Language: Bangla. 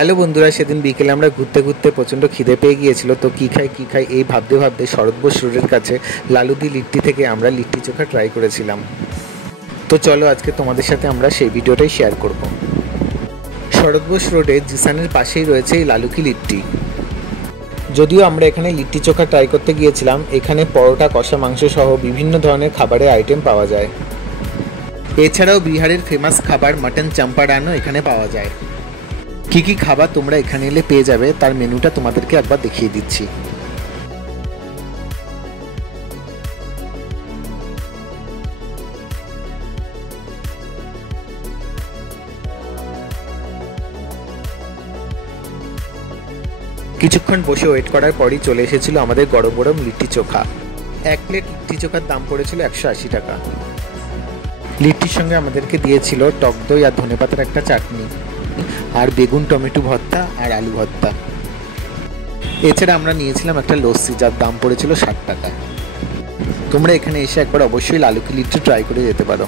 হ্যালো বন্ধুরা, সেদিন বিকেলে আমরা ঘুরতে ঘুরতে প্রচণ্ড খিদে পেয়ে গিয়েছিল। তো কী খাই এই ভাবতে ভাবতে শরৎ বোস রোডের কাছে লালুদি লিট্টি থেকে আমরা লিট্টি চোখা ট্রাই করেছিলাম। তো চলো আজকে তোমাদের সাথে আমরা সেই ভিডিওটাই শেয়ার করব। শরৎ বোস রোডে জিসানের পাশেই রয়েছে এই লালুকি লিট্টি। যদিও আমরা এখানে লিট্টি চোখা ট্রাই করতে গিয়েছিলাম, এখানে পরোটা, কষা মাংস সহ বিভিন্ন ধরনের খাবারের আইটেম পাওয়া যায়। এছাড়াও বিহারের ফেমাস খাবার মাটন চাম্পারানও এখানে পাওয়া যায়। কী কী খাবার তোমরা এখানে এলে পেয়ে যাবে তার মেনুটা তোমাদেরকে একবার দেখিয়ে দিচ্ছি। কিছুক্ষণ বসে ওয়েট করার পরই চলে এসেছিল আমাদের গরম গরম লিট্টি চোখা। এক প্লেট লিট্টি চোখার দাম পড়েছিল 180 টাকা। লিট্টির সঙ্গে আমাদেরকে দিয়েছিল টক দই আর ধনেপাতার একটা চাটনি, আর বেগুন টমেটো ভর্তা আর আলু ভর্তা। এছাড়া আমরা নিয়েছিলাম একটা লস্যি, যার দাম পড়েছিল 60 টাকা। তোমরা এখানে এসে একবার অবশ্যই লালুকি লিট্টি ট্রাই করে যেতে পারো।